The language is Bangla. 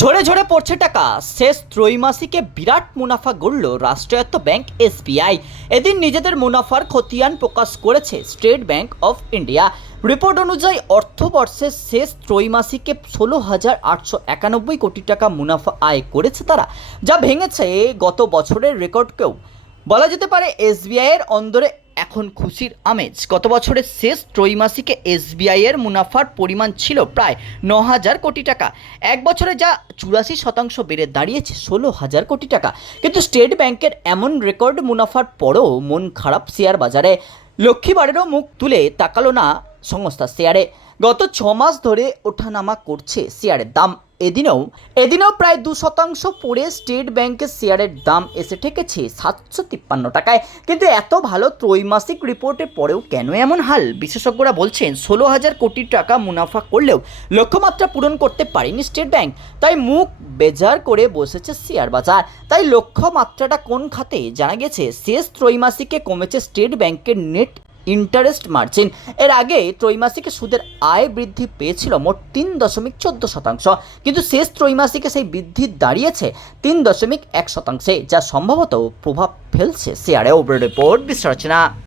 ঝরে ঝরে পড়ছে টাকা। শেষ ত্রৈমাসিকে বিরাট মুনাফা গড়ল রাষ্ট্রায়ত্ত ব্যাংক এসবিআই। এদিন নিজেদের মুনাফার খতিয়ান প্রকাশ করেছে State Bank of India. Report অনুযায়ী অর্থবর্ষের শেষ ত্রৈমাসিকে ষোলো হাজার আটশো একানব্বই কোটি টাকা মুনাফা আয় করেছে তারা, যা ভেঙেছে গত বছরের রেকর্ডকেও। বলা যেতে পারে, এসবিআই এর অন্দরে এখন খুশির আমেজ। গত বছরের শেষ ত্রৈমাসিকে এসবিআই এর মুনাফার পরিমাণ ছিল প্রায় ন হাজার কোটি টাকা। এক বছরে যা চুরাশি শতাংশ বেড়ে দাঁড়িয়েছে, ষোলো হাজার কোটি টাকা। কিন্তু স্টেট ব্যাংকের এমন রেকর্ড মুনাফার পরও মন খারাপ শেয়ার বাজারে। লক্ষ্মীবারেরও মুখ তুলে তাকালো না সংস্থা শেয়ারে। গত ছ মাস ধরে ওঠানামা করছে শেয়ারের দাম। এদিনেও এদিনেও প্রায় দু শতাংশ পড়ে স্টেট ব্যাংকের শেয়ারের দাম এসে ঠেকেছে সাতশো তিপ্পান্ন টাকায়। কিন্তু এত ভালো ত্রৈমাসিক রিপোর্টের পরেও কেন এমন হাল? বিশেষজ্ঞরা বলছেন, ষোলো হাজার কোটি টাকা মুনাফা করলেও লক্ষ্যমাত্রা পূরণ করতে পারেনি স্টেট ব্যাংক। তাই মুখ বেজার করে বসেছে শেয়ার বাজার। তাই লক্ষ্যমাত্রাটা কোন খাতে? জানা গেছে, শেষ ত্রৈমাসিকে কমেছে স্টেট ব্যাংকের নেট ইন্টারেস্ট মার্জিন। এর আগে ত্রৈমাসিকে সুদের আয় বৃদ্ধি পেয়েছিল মোট তিন দশমিক চোদ্দ শতাংশ, কিন্তু শেষ ত্রৈমাসিকে সেই বৃদ্ধি দাঁড়িয়েছে তিন দশমিক এক শতাংশে, যা সম্ভবত প্রভাব ফেলছে শেয়ারে ওপর রিপোর্ট বিশ্লেষণা